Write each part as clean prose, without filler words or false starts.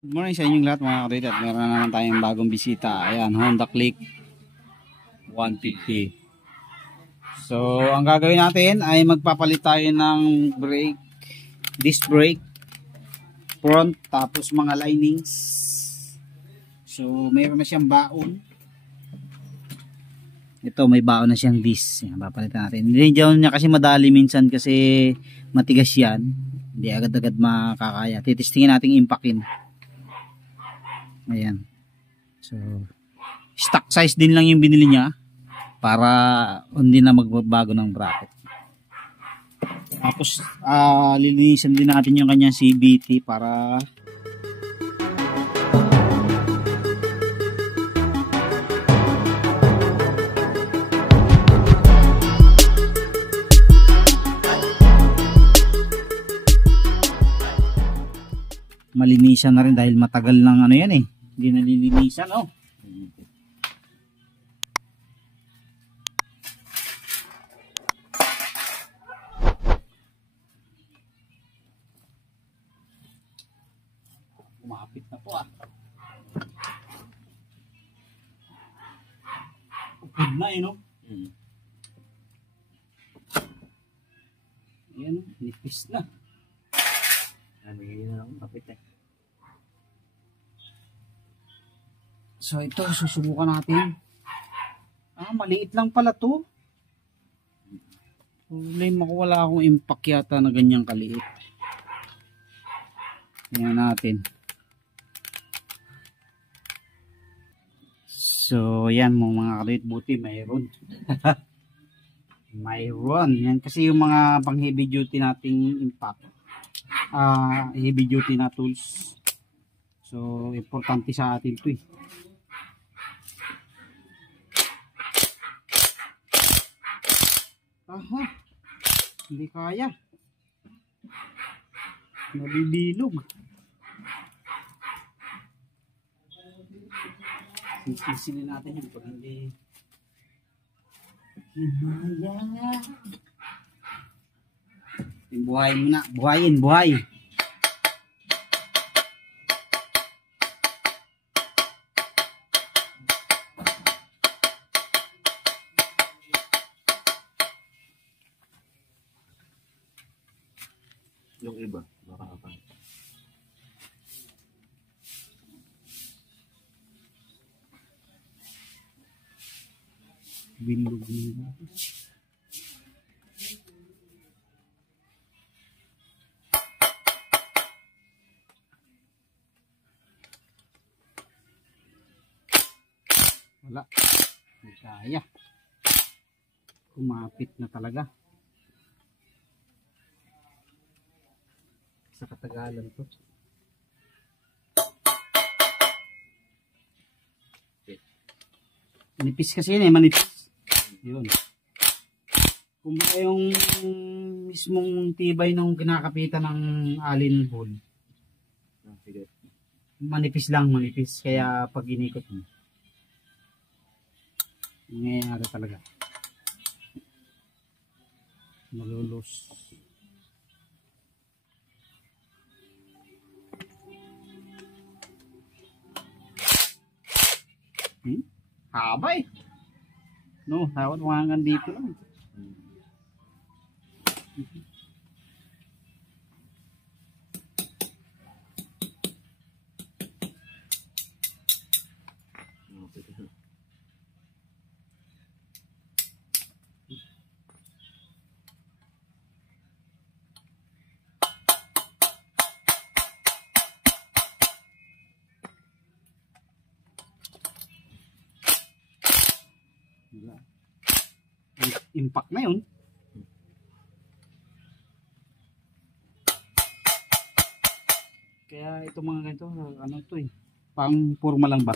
Good morning sa inyong lahat mga kapatid, at meron na naman tayong bagong bisita. Ayan, Honda Click 150. So, ang gagawin natin ay magpapalit tayo ng brake, disc brake, front, tapos mga linings. So, meron na siyang baon. Ito, may baon na siyang disc. Ayan, papalitan natin. Hindi niya kasi madali minsan kasi matigas yan. Hindi agad-agad makakaya. Titistingin natin impakin. Ayan. So, stock size din lang yung binili niya para hindi na magbabago ng bracket. Tapos, lilinisan din natin yung kanyang CVT para malinisan na rin dahil matagal ng ano yan eh. Hindi nalilinisan, oh. Umapit na po ah. Upod na eh, no? Ayan, nipis na. Ano yun na lang, kapit eh. So ito, susubukan natin. Maliit lang pala to. Problema ko, wala akong impact yata na ganyang kaliit. Tingnan natin. So yan mga kapatid, buti mayroon. Mayroon. Yan kasi yung mga pang heavy duty nating impact. Heavy duty na tools. So importante sa atin to eh. Hindi kaya. Nabibilog. Sisinin natin yun pag hindi hinaya. Buhayin mo na. Buhay. Yung iba, baka apa. Bilog. Wala. Hindi kaya. Kumapit na talaga. Sa katagalan to. Manipis kasi yun eh, manipis. Yun. Kumbaga yung mismong tibay ng kinakapitan ng alin hole. Manipis. Kaya pag inikot mo, nangyayari talaga. Malulus. Haba eh. No, tawad mga hanggang dito lang. Impact na yun. Kaya ito mga ganito, ano to eh, pang forma lang ba?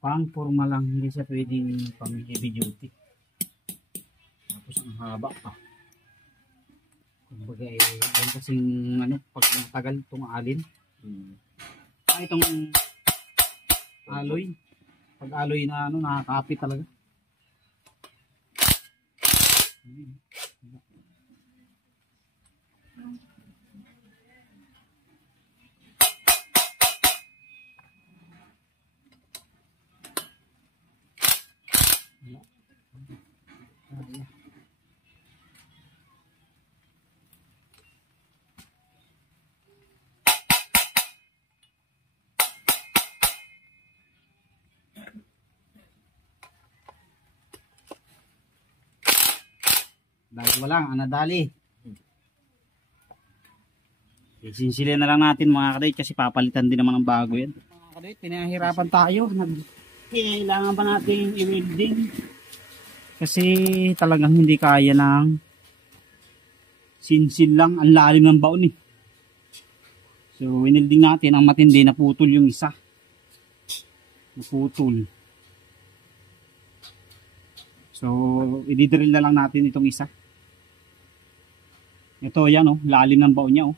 Pang forma lang, hindi siya pwedeng pang heavy duty. Tapos ang haba pa. Kumbaga eh, yan kasing ano, pag natagal itong alin. Itong alloy. Pag alloy na ano, nakakapit talaga. Dahil walang anadali. Isinsilin na lang natin mga kadate kasi papalitan din naman ng bago yan. Mga kadate, pinahirapan tayo. Kailangan pa natin i-welding. Kasi talagang hindi kaya ng sinsil lang. Ang lalim ng baon eh. So winilding natin ang matindi, naputol yung isa. Naputol. So i-drill na lang natin itong isa. Ito yan oh, lalim ng baon niya oh.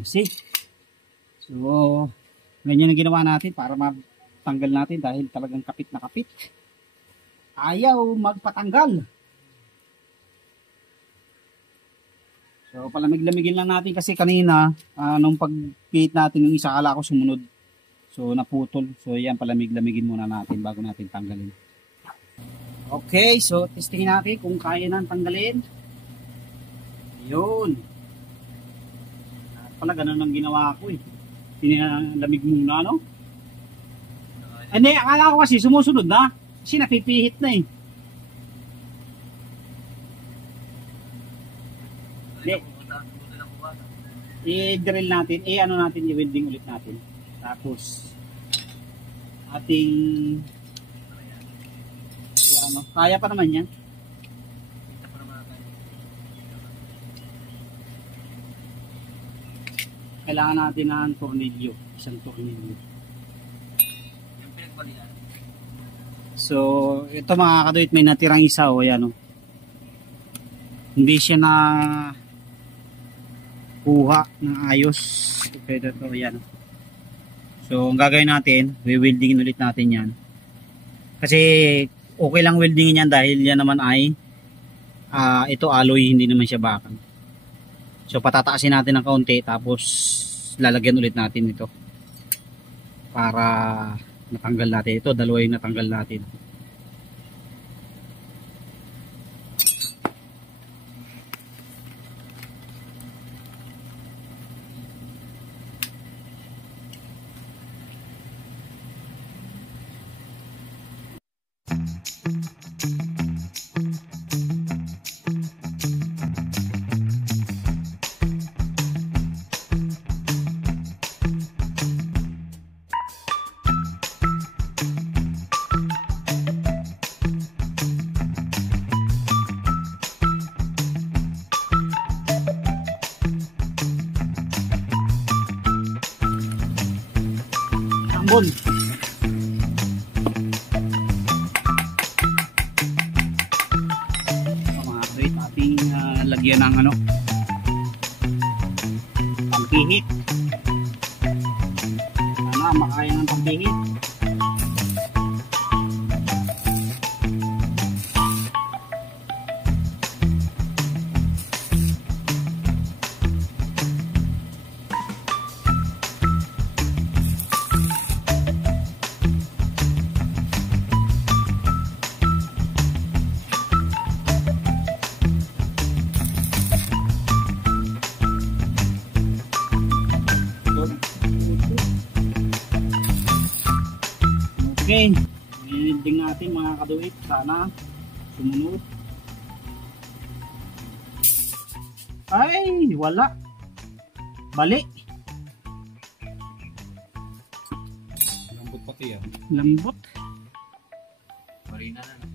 See? So, ganyan ang ginawa natin para matanggal natin dahil talagang kapit na kapit. Ayaw magpatanggal. So, palamig-lamigin lang natin kasi kanina, nung pag-pihit natin yung isa, akala ko sumunod. So, naputol. So, yan, palamig-lamigin muna natin bago natin tanggalin. Okay, so, testingin natin kung kaya nang tanggalin. Ayun. Pala ganun ang ginawa ko eh. Pinalamig muna no. Hindi, akala ko kasi sumusunod na. Kasi napipihit na eh. Hindi. I-drill natin. Ano natin, i-welding ulit natin. Tapos ating ano, kaya pa naman yan. Kailangan natin ng tornilyo, isang tornilyo. So, ito mga kaduit, may natirang isa o yan o. Hindi siya na kuha ng ayos. Ito, yan. So, ang gagawin natin, we-weldingin ulit natin yan. Kasi, okay lang weldingin yan dahil yan naman ay ito alloy, hindi naman siya bakal. So patataasin natin ng kaunti tapos lalagyan ulit natin ito para natanggal natin ito, dalawa yung natanggal natin. Ambon. Mga great, ating lagyan ng ano, pampihit. Sana makaya ng pampihit. Okay, i-welding natin mga kaduit. Sana sumunod. Ay, wala. Bali. Lambot pati yan. Lambot. Marina na.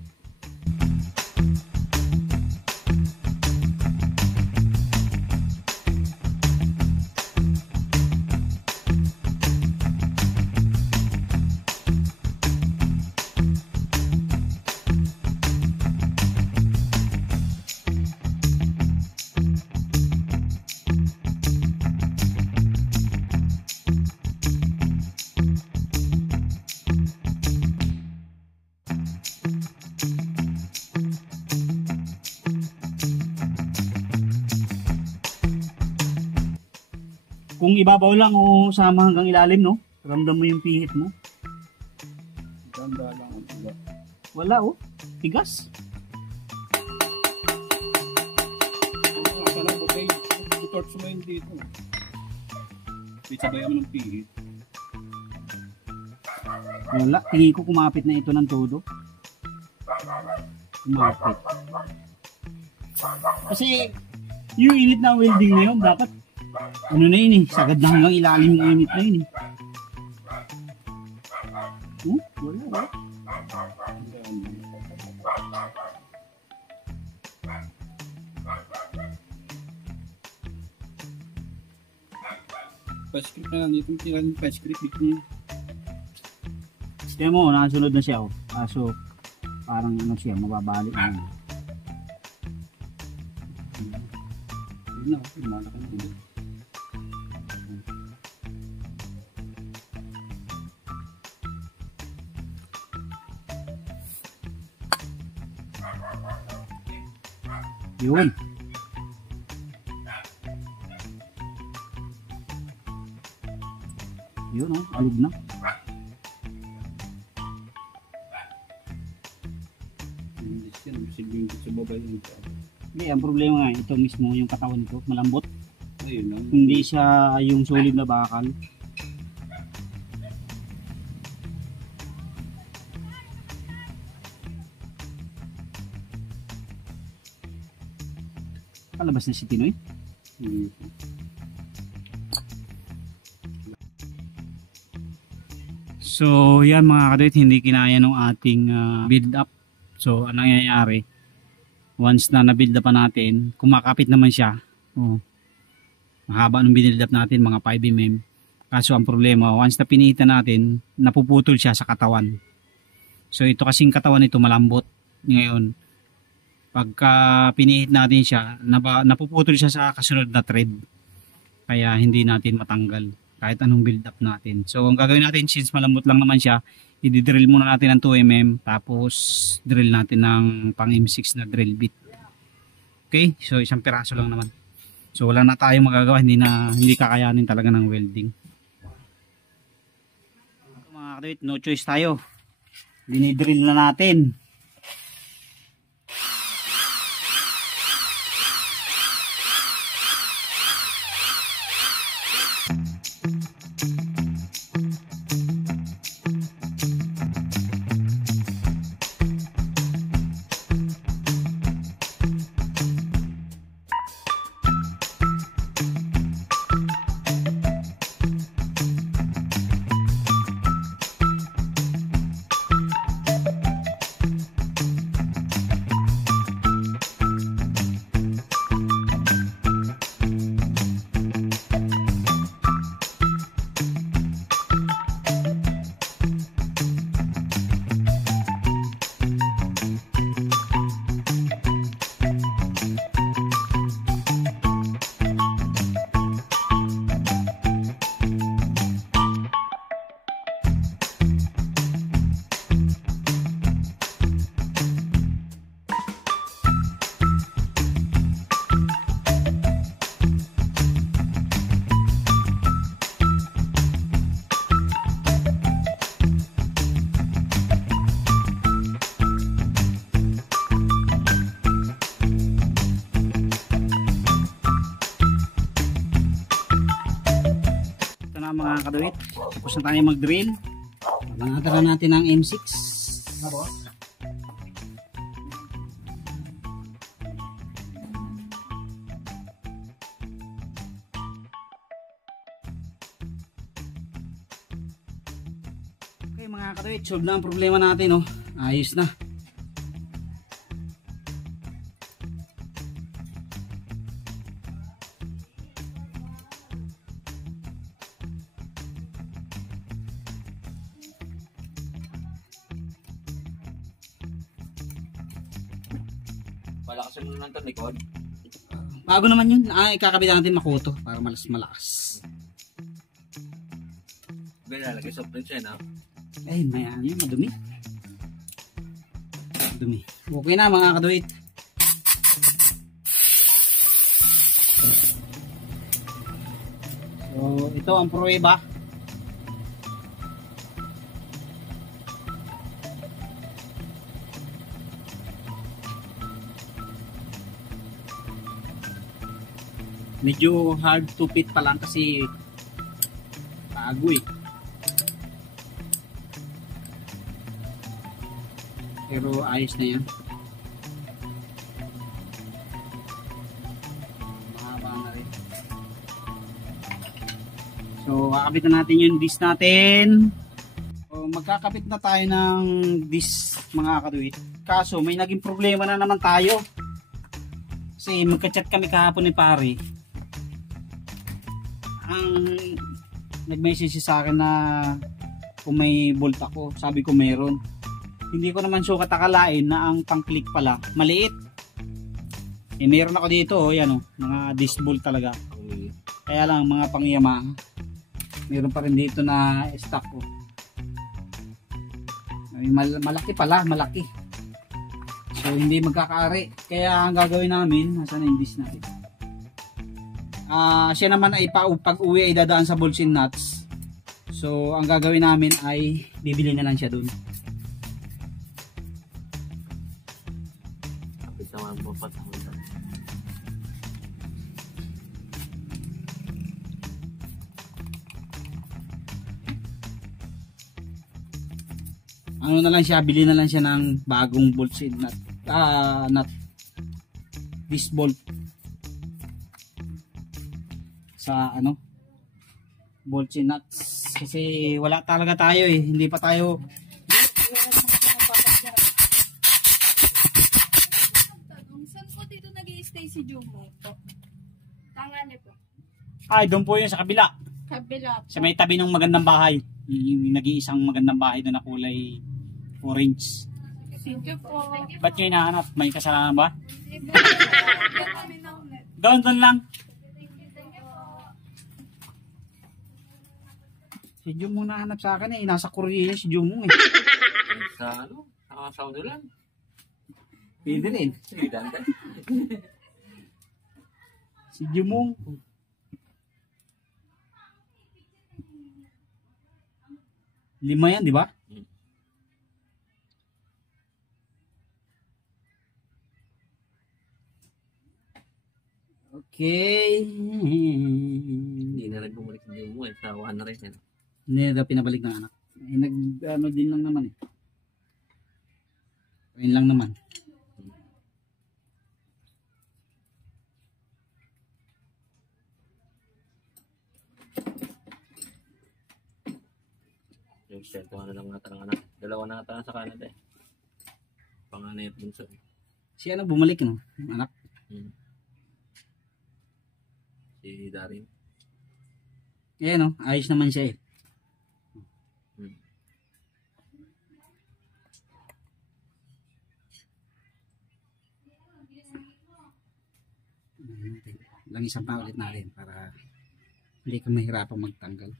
Kung ibabaw lang o sama hanggang ilalim, no? Ramdam mo yung pihit mo. Ganda lang ang iba. Wala, oh. Tigas. Asa lang po kayo. Torch mo yun dito. Sabayan mo ng pihit. Wala. Tingin ko kumapit na ito ng todo. Kumapit. Kasi yung init na welding na yun, dapat ano na yun eh, sagad na hanggang ilalim ng init na yun eh. Wala. Patch clip na lang dito. Tira yung patch clip dito. Kaya mo, nakasunod na siya oh. Kaso parang ano siya, mababalik na yun. Yun na, malaki na dito. Yun. Yun oh, alog na. Hindi, ang problema nga, ito mismo yung katawan nito, malambot. Ayun lang. Hindi siya yung solid na bakal. Palabas na si Tinoy. So yan mga kadit, hindi kinaya ng ating build up. So anong nangyayari, once na na-build up pa natin, kumakapit naman siya. Mahaba nung build up natin, mga 5 mm. Kaso ang problema, once na pinihitan natin, napuputol siya sa katawan. So ito kasing katawan nito malambot. Ngayon pagka pinihit natin siya, napuputol siya sa kasunod na thread. Kaya hindi natin matanggal kahit anong build up natin. So ang gagawin natin, since malambot lang naman siya, i-drill muna natin ng 2 mm, tapos drill natin ng pang M6 na drill bit. Okay, so isang piraso lang naman. So wala na tayong magagawa, hindi kakayanin talaga ng welding. Mga kadwit, no choice tayo. Dinidrill na natin. Mga kadawit, tapos na tayo mag-drill. Manatara natin ang M6. Abo? Okay mga kadawit, solve na ang problema natin, oh. Ayos na. Malakas mo lang ito, likod. Bago naman yun. Ikakabit natin makoto para malakas. Lalagay soft drinks yan, ha? Ay, may ano yun, madumi. Madumi. Okay na mga kadawit. So, ito ang pruweba. Medyo hard to fit pa lang kasi bago eh. Pero ayos na yan. Mahaba na rin. So kakabit na natin yung disc natin. So, magkakabit na tayo ng disc mga kaduit. Kaso may naging problema na naman tayo. Kasi magka-chat kami kahapon ni pare. Ang nag-message sa akin na kung may bolt ako, sabi ko meron. Hindi ko naman sukat akalain na ang pang-click pala maliit. Eh meron ako dito, oh, yan oh, mga disc bolt talaga. Kaya lang mga pang Yamaha. Meron pa rin dito na stock ko. Ay, malaki pala, malaki. So hindi magkakaari. Kaya ang gagawin namin, nasaan na yung disc natin? Siya naman ay pag uwi ay dadaan sa bolts and nuts. So ang gagawin namin ay bibili na lang siya dun. Kapit naman po patahon. Ano na lang siya, bili na lang siya ng bagong bolts and nut. Nut. Disc bolt. Sa ano? Bolts and nuts. Kasi wala talaga tayo eh. Hindi pa tayo. Saan po dito nag-i-stay si Jumo po? Tangani po. Ay, doon po yun sa kabila. Kabila po. Sa may tabi ng magandang bahay. Yung nag-iisang magandang bahay doon na kulay orange. Thank you po. Ba't nyo hinahanap? May kasalanan ba? Kami ng net. Doon lang. Si Jumo nahanap sa akin eh. Nasa Korea si Jumo eh. Sa ano? Nakasawdo lang. Pwede rin. Sige, danda. Si Jumo. Lima yan, di ba? Okay. Hindi na rin bumalik sa mo. Sawa na rin yan. Hindi na pinabalik ng anak. Eh, ano din lang naman eh. Ayun lang naman. Yung shell ko na lang nga anak. Dalawa na nga sa Canada eh. Panganay at bunso. Si ano bumalik no? Yung anak. Si Darin. Eh no, ayos naman siya eh. Lang isang pa ulit natin para hindi ka mahirapang magtanggal.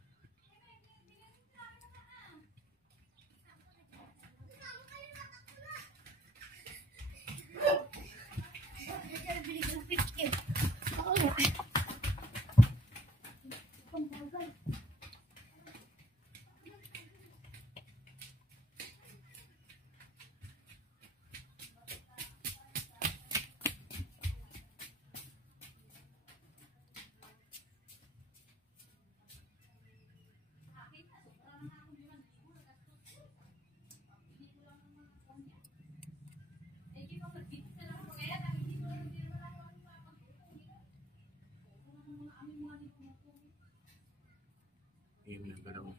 Ayun yung galaw.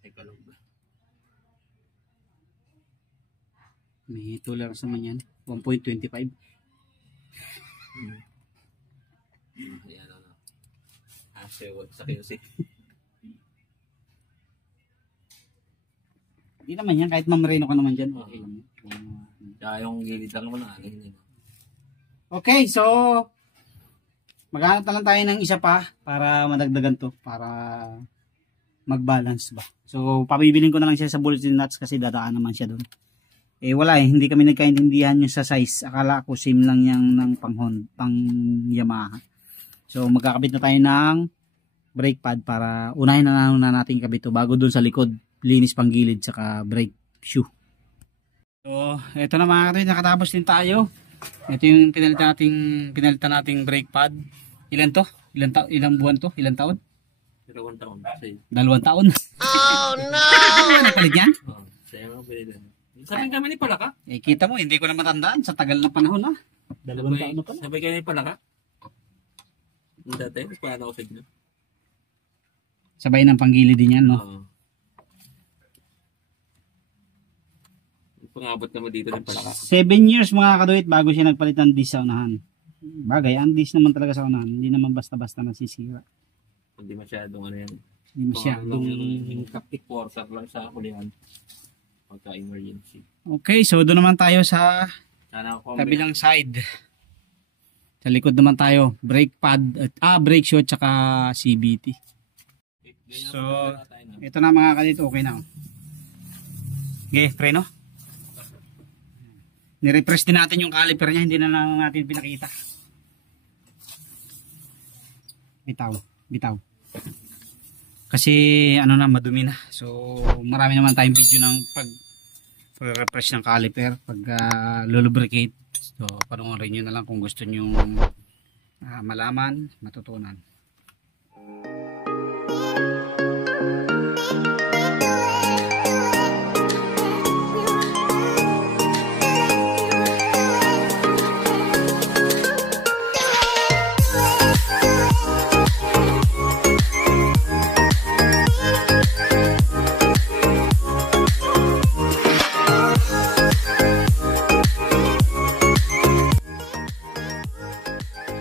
Teka lang ba? May tolerance naman yan. 1.25. Ayan ano. Sa QC. Hindi naman yan. Kahit mamarino ka naman dyan. Okay lang. Kaya yung gilid lang naman ang alin. Okay, so maghanap na lang tayo ng isa pa para madagdagan to. Para mag-balance ba. So pabibilin ko na lang siya sa bulletin nuts kasi dadaan naman siya doon. Eh wala eh. Hindi kami nagkaintindihan yung sa size. Akala ko same lang yung ng pang Yamaha. So magkakabit na tayo ng brake pad para unahin na natin kabit to bago doon sa likod. Linis pang gilid saka brake shoe. So, eto na mga katoy, nakatapos din tayo. Ito yung pinalitan nating brake pad. Ilan to? Ilang buwan to? Ilang taon? 2 taon. 2 taon. Oh no! Napalit yan? Sa'yo nga pinilan. Sabi kami ni Palaka? Eh, kita mo, hindi ko na matandaan sa tagal ng panahon na. 2 taon na pala. Sabay kayo ni Palaka? Dati, paano ako sa inyo? Sabay ng panggilid din yan, no? Oo. Pangabot naman dito ng Palaka. 7 years mga kaduit bago siya nagpalit ng disc sa unahan. Bagay, ang disc naman talaga sa unahan. Hindi naman basta-basta nasisira. Hindi masyadong ano yan. Hindi masyadong... Captic forcer lang sa kulihan. Pagka-emergency. Okay, so doon naman tayo sa Sana ako kabilang side. Sa likod naman tayo. Brake pad, brake shoe at saka CBT. So, ito na mga kaduit. Okay na. Okay, preno. Nirefresh din natin yung caliper niya, hindi na lang natin pinakita. Bitaw. Kasi ano na, madumi na. So marami naman tayong video ng pag-refresh ng caliper, pag lubricate. So panoorin nyo na lang kung gusto nyo malaman, matutunan.